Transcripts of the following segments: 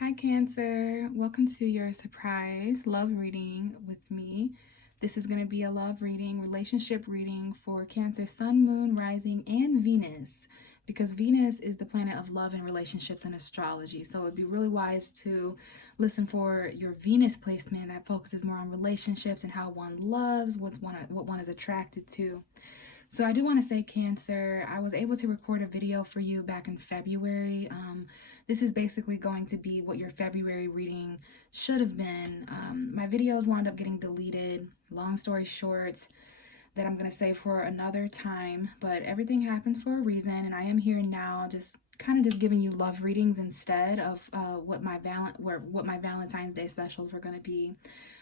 Hi Cancer, welcome to your surprise love reading with me. This is going to be a love reading, relationship reading for Cancer, Sun, Moon, Rising, and Venus, because Venus is the planet of love and relationships in astrology. So it'd be really wise to listen for your Venus placement that focuses more on relationships and how one loves, what one is attracted to. So I do want to say, Cancer, I was able to record a video for you back in February. This is basically going to be what your February reading should have been. My videos wound up getting deleted. Long story short, that I'm going to say for another time, but everything happens for a reason, and I am here now just kind of just giving you love readings instead of what my Valentine's Day specials were going to be.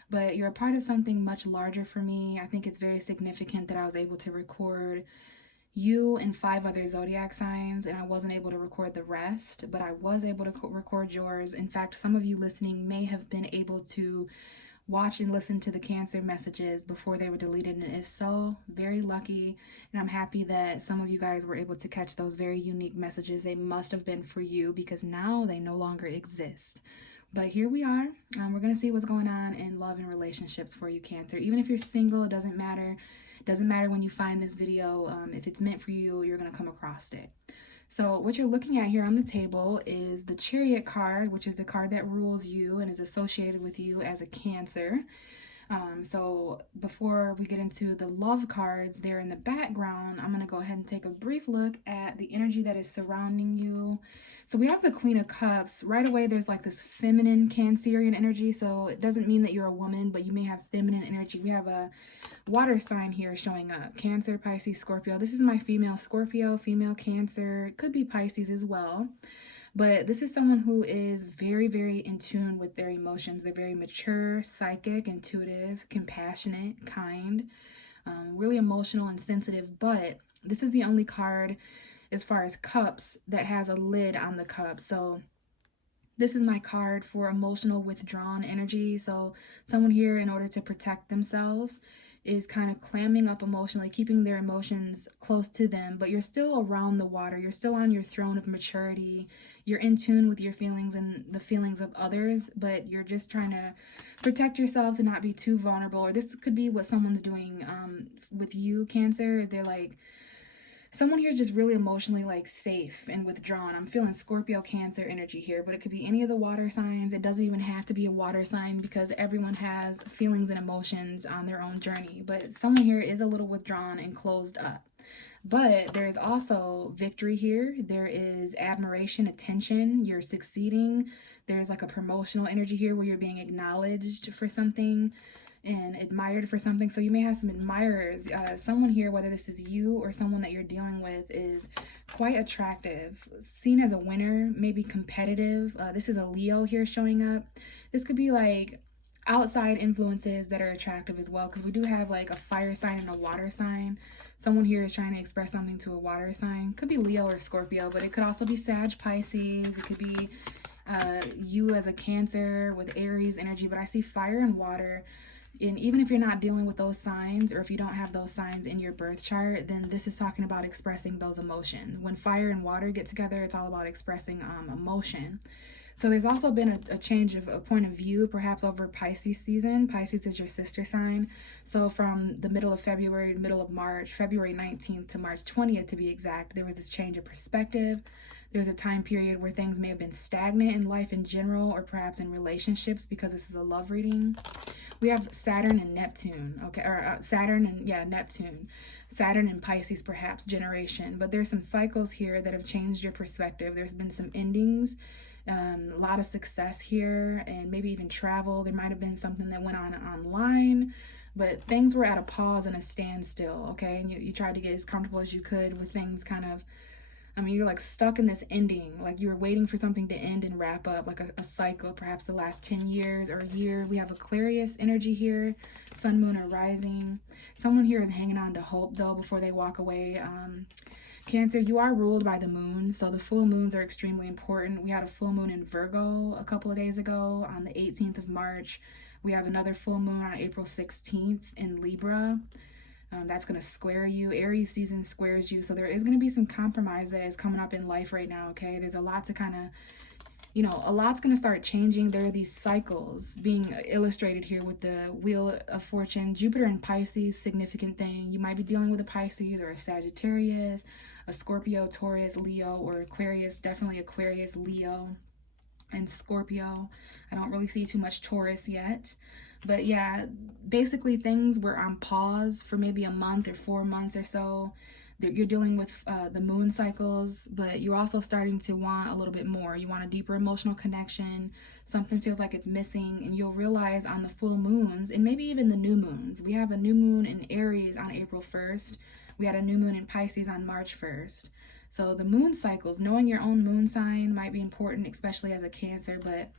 But you're a part of something much larger for me. I think it's very significant that I was able to record you and 5 other zodiac signs, and I wasn't able to record the rest, but I was able to record yours. In fact, some of you listening may have been able to watch and listen to the Cancer messages before they were deleted, and if so, very lucky. And I'm happy that some of you guys were able to catch those very unique messages. They must have been for you because now they no longer exist. But here we are. We're going to see what's going on in love and relationships for you, Cancer. Even if you're single, it doesn't matter. It doesn't matter when you find this video. If it's meant for you, you're going to come across it. So what you're looking at here on the table is the Chariot card, which is the card that rules you and is associated with you as a Cancer. So before we get into the love cards there in the background, I'm going to go ahead and take a brief look at the energy that is surrounding you. So we have the Queen of Cups. Right away, there's like this feminine Cancerian energy. So it doesn't mean that you're a woman, but you may have feminine energy. We have a water sign here showing up. Cancer, Pisces, Scorpio. This is my female Scorpio, female Cancer. It could be Pisces as well. But this is someone who is very, very in tune with their emotions. They're very mature, psychic, intuitive, compassionate, kind, really emotional and sensitive. But this is the only card as far as cups that has a lid on the cup. So this is my card for emotional withdrawn energy. So someone here, in order to protect themselves, is kind of clamming up emotionally, keeping their emotions close to them, but you're still around the water. You're still on your throne of maturity. You're in tune with your feelings and the feelings of others, but you're just trying to protect yourself to not be too vulnerable. Or this could be what someone's doing with you, Cancer. They're like, someone here is just really emotionally like safe and withdrawn. I'm feeling Scorpio Cancer energy here, but it could be any of the water signs. It doesn't even have to be a water sign because everyone has feelings and emotions on their own journey. But someone here is a little withdrawn and closed up. But there is also victory here. There is admiration, attention. You're succeeding. There's like a promotional energy here where you're being acknowledged for something and admired for something. So you may have some admirers. Someone here, whether this is you or someone that you're dealing with, is quite attractive, seen as a winner, maybe competitive. This is a Leo here showing up. This could be like outside influences that are attractive as well, because we do have like a fire sign and a water sign. Someone here is trying to express something to a water sign. Could be Leo or Scorpio, but it could also be Sag, Pisces. It could be you as a Cancer with Aries energy, but I see fire and water. And even if you're not dealing with those signs, or if you don't have those signs in your birth chart, then this is talking about expressing those emotions. When fire and water get together, it's all about expressing emotion. So there's also been a change of a point of view, perhaps over Pisces season. Pisces is your sister sign. So from the middle of February, middle of March, February 19th to March 20th to be exact, there was this change of perspective. There was a time period where things may have been stagnant in life in general, or perhaps in relationships, because this is a love reading. We have Saturn and Neptune, okay, or Neptune. Saturn and Pisces, perhaps, generation. But there's some cycles here that have changed your perspective. There's been some endings, a lot of success here, and maybe even travel. There might have been something that went on online, but things were at a pause and a standstill, okay? And you tried to get as comfortable as you could with things kind of, you're like stuck in this ending, like you were waiting for something to end and wrap up, like a cycle, perhaps the last 10 years or a year. We have Aquarius energy here, sun, moon, or rising. Someone here is hanging on to hope, though, before they walk away. Cancer, you are ruled by the moon, so the full moons are extremely important. We had a full moon in Virgo a couple of days ago on the 18th of March. We have another full moon on April 16th in Libra. That's going to square you. Aries season squares you. So there is going to be some compromise that is coming up in life right now, okay? There's a lot to kind of, you know, a lot's going to start changing. There are these cycles being illustrated here with the Wheel of Fortune. Jupiter in Pisces, significant thing. You might be dealing with a Pisces or a Sagittarius, a Scorpio, Taurus, Leo, or Aquarius. Definitely Aquarius, Leo, and Scorpio. I don't really see too much Taurus yet. But yeah, basically things were on pause for maybe a month or 4 months or so. You're dealing with the moon cycles, but you're also starting to want a little bit more. You want a deeper emotional connection. Something feels like it's missing, and you'll realize on the full moons and maybe even the new moons. We have a new moon in Aries on April 1st. We had a new moon in Pisces on March 1st. So the moon cycles, knowing your own moon sign might be important, especially as a Cancer, but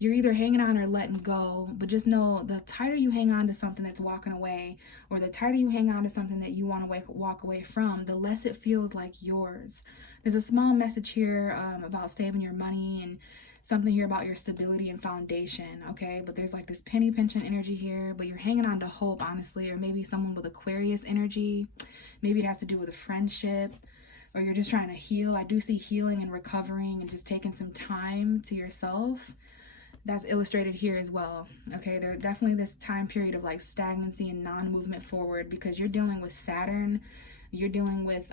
you're either hanging on or letting go. But just know, the tighter you hang on to something that's walking away, or the tighter you hang on to something that you want to walk away from, the less it feels like yours. There's a small message here about saving your money, and something here about your stability and foundation, okay? But there's like this penny pinching energy here, but you're hanging on to hope, honestly. Or maybe someone with Aquarius energy. Maybe it has to do with a friendship, or you're just trying to heal. I do see healing and recovering and just taking some time to yourself. That's illustrated here as well. Okay, there's definitely this time period of like stagnancy and non-movement forward, because you're dealing with Saturn. You're dealing with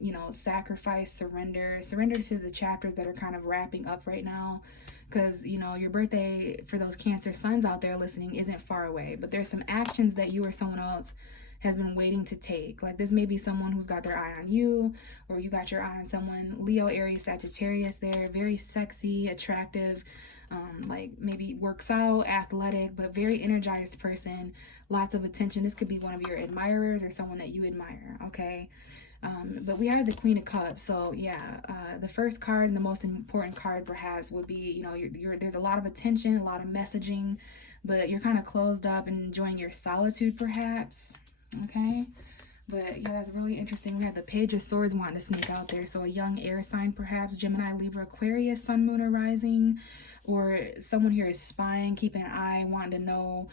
you know, sacrifice, surrender to the chapters that are kind of wrapping up right now. Because, you know, your birthday, for those Cancer suns out there listening, isn't far away, but there's some actions that you or someone else has been waiting to take. Like, this may be someone who's got their eye on you, or you got your eye on someone. Leo, Aries, Sagittarius there, very sexy, attractive, like maybe works out, athletic, but very energized person, lots of attention. This could be one of your admirers or someone that you admire, okay? But we have the Queen of Cups. So yeah, the first card and the most important card perhaps would be, you know, there's a lot of attention, a lot of messaging, but you're kind of closed up and enjoying your solitude perhaps, okay? But yeah, that's really interesting. We have the Page of Swords wanting to sneak out there. So a young air sign perhaps, Gemini, Libra, Aquarius, Sun, Moon, or Rising. Or someone here is spying, keeping an eye, wanting to know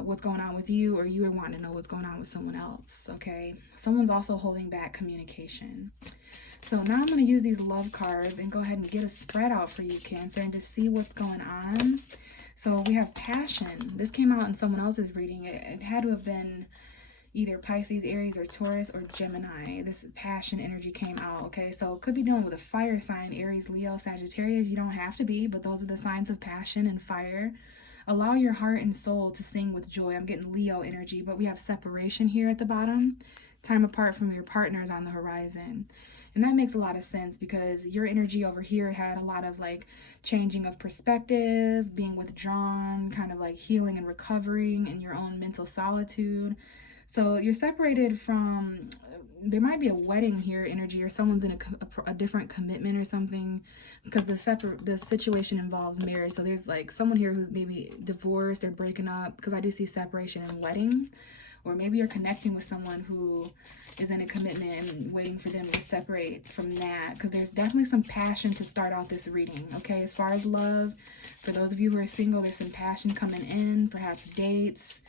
what's going on with you, or you are wanting to know what's going on with someone else, okay? Someone's also holding back communication. So now I'm going to use these love cards and go ahead and get a spread out for you, Cancer, and just see what's going on. So we have passion. This came out in someone else's reading. It had to have been either Pisces, Aries, or Taurus, or Gemini. This passion energy came out, okay? So it could be dealing with a fire sign, Aries, Leo, Sagittarius. You don't have to be, but those are the signs of passion and fire. Allow your heart and soul to sing with joy. I'm getting Leo energy, but we have separation here at the bottom. Time apart from your partners on the horizon. And that makes a lot of sense, because your energy over here had a lot of like changing of perspective, being withdrawn, kind of like healing and recovering in your own mental solitude. So you're separated from, there might be a wedding here energy, or someone's in a different commitment or something, because the situation involves marriage. So there's like someone here who's maybe divorced or breaking up, because I do see separation and wedding. Or maybe you're connecting with someone who is in a commitment and waiting for them to separate from that, because there's definitely some passion to start out this reading, okay? As far as love, for those of you who are single, there's some passion coming in, perhaps dates,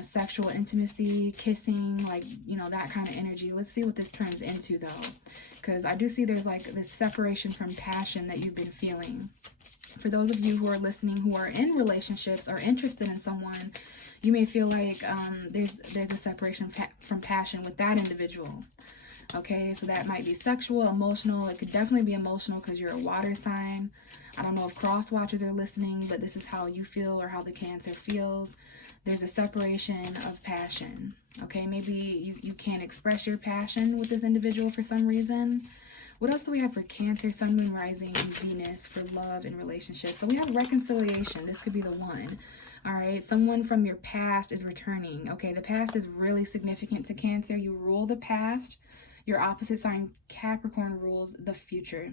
sexual intimacy, kissing, like, you know, that kind of energy. Let's see what this turns into, though, because I do see there's like this separation from passion that you've been feeling. For those of you who are listening who are in relationships or interested in someone, you may feel like there's a separation from passion with that individual. Okay, so that might be sexual, emotional. It could definitely be emotional because you're a water sign. I don't know if cross watchers are listening, but this is how you feel or how the Cancer feels. There's a separation of passion. Okay, maybe you can't express your passion with this individual for some reason. What else do we have for Cancer, Sun, Moon, Rising, and Venus for love and relationships? So we have reconciliation. This could be the one. All right, someone from your past is returning. Okay, the past is really significant to Cancer. You rule the past. Your opposite sign, Capricorn, rules the future.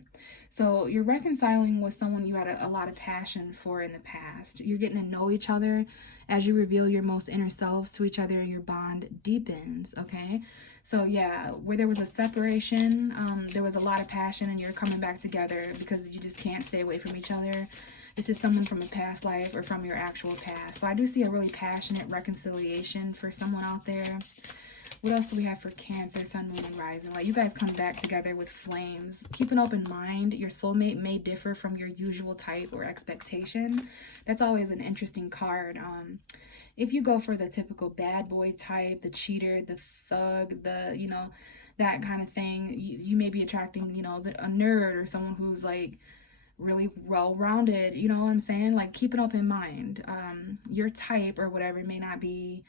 So you're reconciling with someone you had a lot of passion for in the past. You're getting to know each other. As you reveal your most inner selves to each other, your bond deepens, okay? So yeah, where there was a separation, there was a lot of passion, and you're coming back together because you just can't stay away from each other. This is someone from a past life or from your actual past. So I do see a really passionate reconciliation for someone out there. What else do we have for Cancer, Sun, Moon, and Rising? Like, you guys come back together with flames. Keep an open mind. Your soulmate may differ from your usual type or expectation. That's always an interesting card. If you go for the typical bad boy type, the cheater, the thug, that kind of thing, you may be attracting, a nerd or someone who's like really well-rounded. You know what I'm saying? Like, keep an open mind. Your type or whatever may not be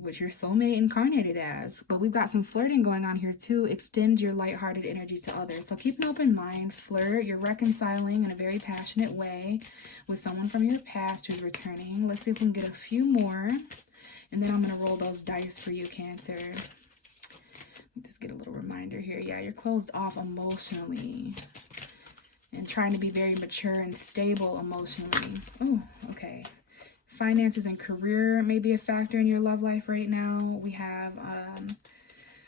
what your soulmate incarnated as. But we've got some flirting going on here too. Extend your lighthearted energy to others. So keep an open mind, flirt. You're reconciling in a very passionate way with someone from your past who's returning. Let's see if we can get a few more. And then I'm going to roll those dice for you, Cancer. Just get a little reminder here. Yeah, you're closed off emotionally and trying to be very mature and stable emotionally. Oh, okay. Finances and career may be a factor in your love life right now. We have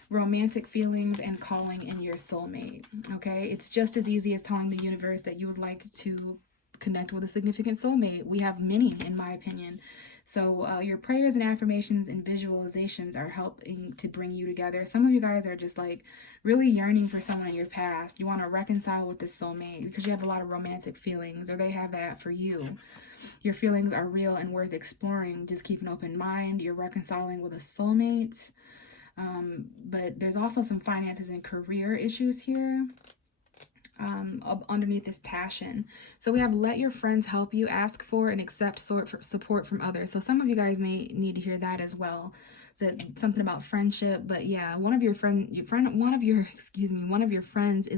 romantic feelings and calling in your soulmate. Okay, it's just as easy as telling the universe that you would like to connect with a significant soulmate. We have many, in my opinion. So your prayers and affirmations and visualizations are helping to bring you together. Some of you guys are just like really yearning for someone in your past. You want to reconcile with this soulmate because you have a lot of romantic feelings, or they have that for you. Your feelings are real and worth exploring. Just keep an open mind. You're reconciling with a soulmate. But there's also some finances and career issues here underneath this passion. So we have let your friends help you, ask for and accept support from others. So some of you guys may need to hear that as well. Something about friendship, but yeah, one of your friends is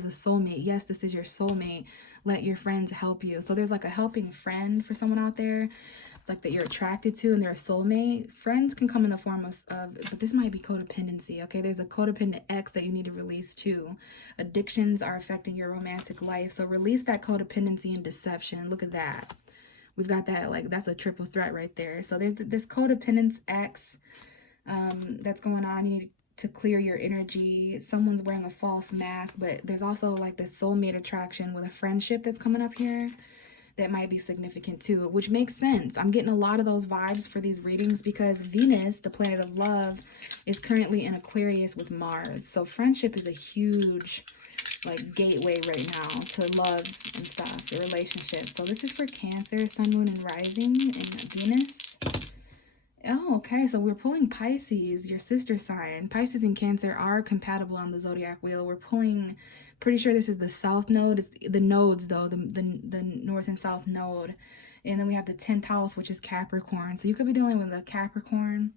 a soulmate. Yes, this is your soulmate. Let your friends help you. So there's like a helping friend for someone out there, like that you're attracted to, and they're a soulmate. Friends can come in the form of, but this might be codependency. Okay, there's a codependent ex that you need to release too. Addictions are affecting your romantic life, so release that codependency and deception. Look at that. We've got that, like, that's a triple threat right there. So there's this codependence ex that's going on. You need to clear your energy. Someone's wearing a false mask, but there's also like this soulmate attraction with a friendship that's coming up here that might be significant too, which makes sense. I'm getting a lot of those vibes for these readings because Venus, the planet of love, is currently in Aquarius with Mars. So friendship is a huge like gateway right now to love and stuff, the relationship. So this is for Cancer, Sun, Moon, and Rising, and Venus. Oh, okay. So we're pulling Pisces, your sister sign. Pisces and Cancer are compatible on the zodiac wheel. We're pulling, pretty sure this is the south node. It's the nodes though, the north and south node. And then we have the 10th house, which is Capricorn. So you could be dealing with a Capricorn.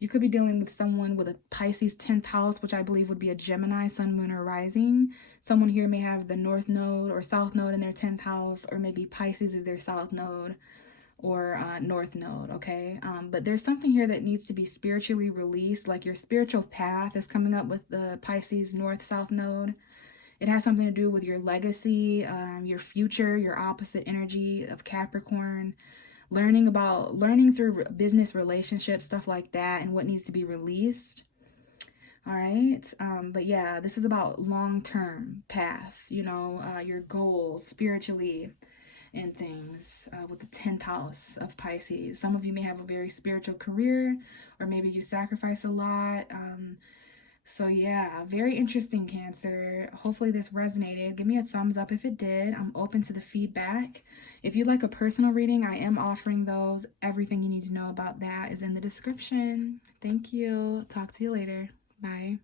You could be dealing with someone with a Pisces 10th house, which I believe would be a Gemini, Sun, Moon, or Rising. Someone here may have the north node or south node in their 10th house, or maybe Pisces is their south node or north node. Okay, but there's something here that needs to be spiritually released, like your spiritual path is coming up with the Pisces north south node. It has something to do with your legacy, your future, your opposite energy of Capricorn, learning through business relationships, stuff like that, and what needs to be released. All right, but yeah, this is about long-term path, your goals spiritually and things, with the 10th house of Pisces. Some of you may have a very spiritual career, or maybe you sacrifice a lot. So yeah, very interesting, Cancer. Hopefully this resonated. Give me a thumbs up if it did. I'm open to the feedback. If you'd like a personal reading, I am offering those. Everything you need to know about that is in the description. Thank you. Talk to you later. Bye.